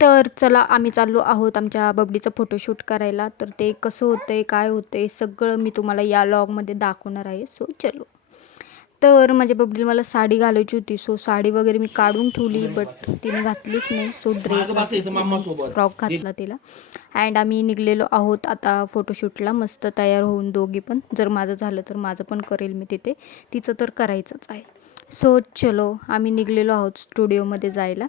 तर चला आम्ही चाललो आहोत आमच्या बबडीचं फोटोशूट करायला. तर ते कसं होतंय काय होतंय सगळं मी तुम्हाला या लॉगमध्ये दाखवणार आहे. सो चलो. तर माझ्या बबडीला मला साडी घालायची होती. सो साडी वगैरे मी काढून ठेवली बट तिने घातलीच नाही. सो ड्रेस फ्रॉक घातला. तिला. अँड आम्ही निघलेलो आहोत आता फोटोशूटला मस्त तयार होऊन दोघी पण. जर माझं झालं तर माझं पण करेल मी तिथे. तिचं तर करायचंच आहे. सो चलो आम्ही निघलेलो आहोत स्टुडिओमध्ये जायला.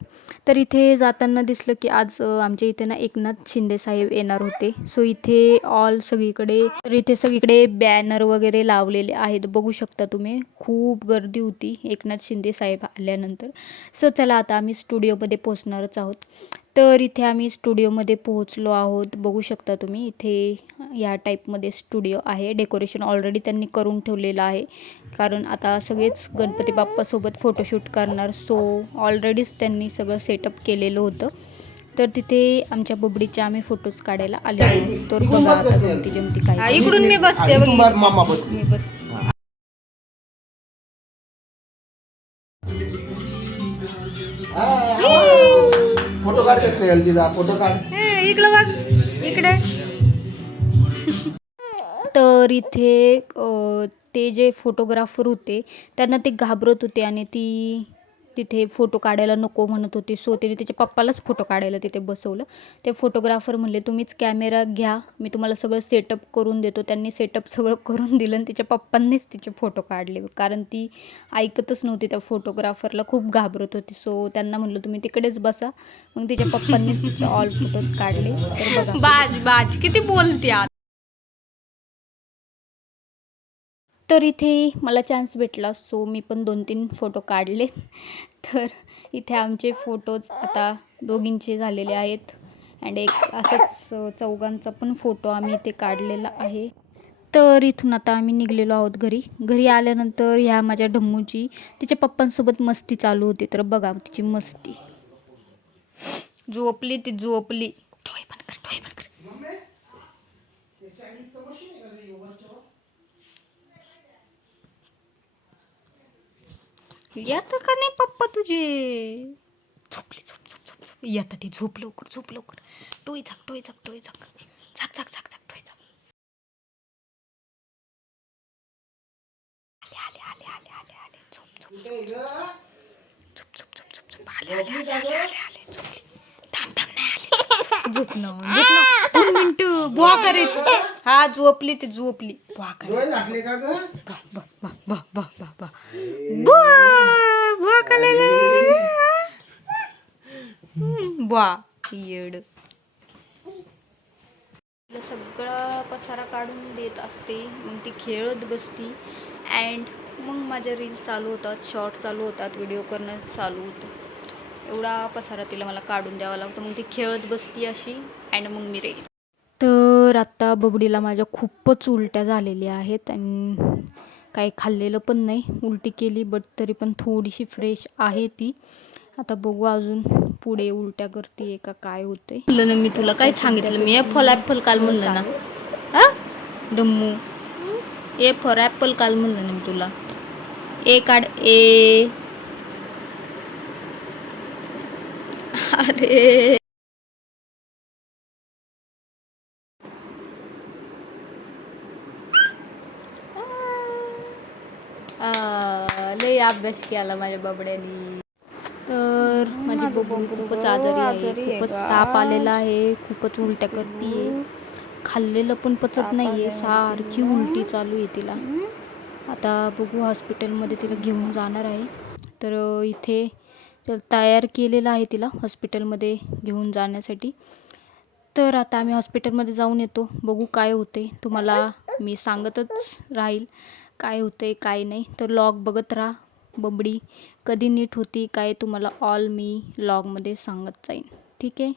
तर इथे जाताना दिसलं की आज आमच्या इथे ना एकनाथ शिंदे साहेब येणार होते. सो इथे ऑल सगळीकडे तर इथे सगळीकडे बॅनर वगैरे लावलेले आहेत. बघू शकता तुम्ही खूप गर्दी होती एकनाथ शिंदे साहेब आल्यानंतर. सो चला आता आम्ही स्टुडिओमध्ये पोहोचणारच आहोत. तर इथे आम्ही स्टुडिओमध्ये पोहोचलो आहोत. बघू शकता तुम्ही इथे या टाईपमध्ये स्टुडिओ आहे. डेकोरेशन ऑलरेडी त्यांनी करून ठेवलेलं आहे. कारण आता सगळेच गणपती बाप्पासोबत फोटोशूट करणार. सो ऑलरेडीच त्यांनी सगळं सेटअप केलेलं होतं. तर तिथे आमच्या बबडीचे आम्ही फोटोज काढायला आले तर बघा आता गमती जमती काय इकडून मी बसते मी बसते. फोटो काढ फोटो काढ. हे, इकडं बघ. इकडे. तर इथे ते जे फोटोग्राफर होते त्यांना ते घाबरत होते आणि ती तिथे फोटो काढायला नको म्हणत होती. सो तिने तिच्या पप्पालाच फोटो काढायला तिथे बसवलं. ते फोटोग्राफर म्हणले तुम्हीच कॅमेरा घ्या. मी तुम्हाला सगळं सेटअप करून देतो. त्यांनी सेटअप सगळं करून दिलं आणि तिच्या पप्पांनीच तिचे फोटो काढले. कारण ती ऐकतच नव्हती त्या फोटोग्राफरला खूप घाबरत होती. सो त्यांना म्हणलं तुम्ही तिकडेच बसा. मग तिच्या पप्पांनीच तिचे ऑल फोटोज काढले. बाज बाज. किती बोलते तर इथे मला चान्स भेटला. सो मी पण दोन तीन फोटो काढले. तर इथे आमचे फोटोज आता दोघींचे झालेले आहेत. अँड एक असंच चौघांचा पण फोटो आम्ही इथे काढलेला आहे. तर इथून आता आम्ही निघलेलो आहोत घरी. घरी आल्यानंतर ह्या माझ्या ढम्मूची तिच्या पप्पांसोबत मस्ती चालू होती. तर बघा तिची मस्ती. झोपली ती झोपली. डोळे कर डोळे कर. येतं का नाही पप्पा तुझे? झोपली झोप झोप झोप झोप. येतं ती. झोप लवकर झोप लवकर. टोळी झाक टोळी झाक टोळी झाक. झाक झाक झाक झाक टोळी झाक. आले आले आले आले आले आले. झोप झोप झोप. झोप झोप झोप झोप आले आले आले आले आले आले. झोपली. थांब थांब नाही आले. झोप ना झोप ना. दोन मिनिटं. बुवा करायचं. हा झोपली ती झोपली बुवा करायचं का ग बा बा बा बा बा बा बुवा बुवा करायला बुवा येड. तिला सगळा पसारा काढून देत असते. मग ती खेळत बसती. अँड मग माझ्या रील चालू होतात शॉर्ट चालू होतात व्हिडिओ करणं चालू होतं. एवढा पसारा तिला मला काढून द्यावा लागतो. मग ती खेळत बसती अशी अँड मग मी रील तर आत्ता बबडीला माझ्या खूपच उलट्या झालेल्या आहेत. आणि काही खाल्लेलं पण नाही उलटी केली बट तरी पण थोडीशी फ्रेश आहे ती. आता बघू अजून पुढे उलट्या करते का काय होतंय. म्हणलं ना मी तुला काय सांगितलं मी ए फॉर ॲपल काल म्हणलं ना. डम्मू. ए फॉर ॲपल काल म्हणलं ना मी तुला. ए काढ ए. अरे. लय अभ्यास केला माझ्या बाबड्यानी. तर माझी बबू खूपच आजारी आहे खूपच ताप आलेला आहे खूपच उलट्या करतीये. खाल्लेलं पण पचत नाहीये सारखी उलटी चालू आहे तिला. आता बघू हॉस्पिटलमध्ये तिला घेऊन जाणार आहे. तर इथे तयार केलेलं आहे तिला हॉस्पिटलमध्ये घेऊन जाण्यासाठी. तर आता आम्ही हॉस्पिटलमध्ये जाऊन येतो. बघू काय होते तुम्हाला मी सांगतच राहील. काय होते काय नाही. तर लॉग बघत राहा बबडी. कधी नीट होती काय तुम्हाला ऑल मी लॉगमध्ये सांगत जाईन. ठीक आहे?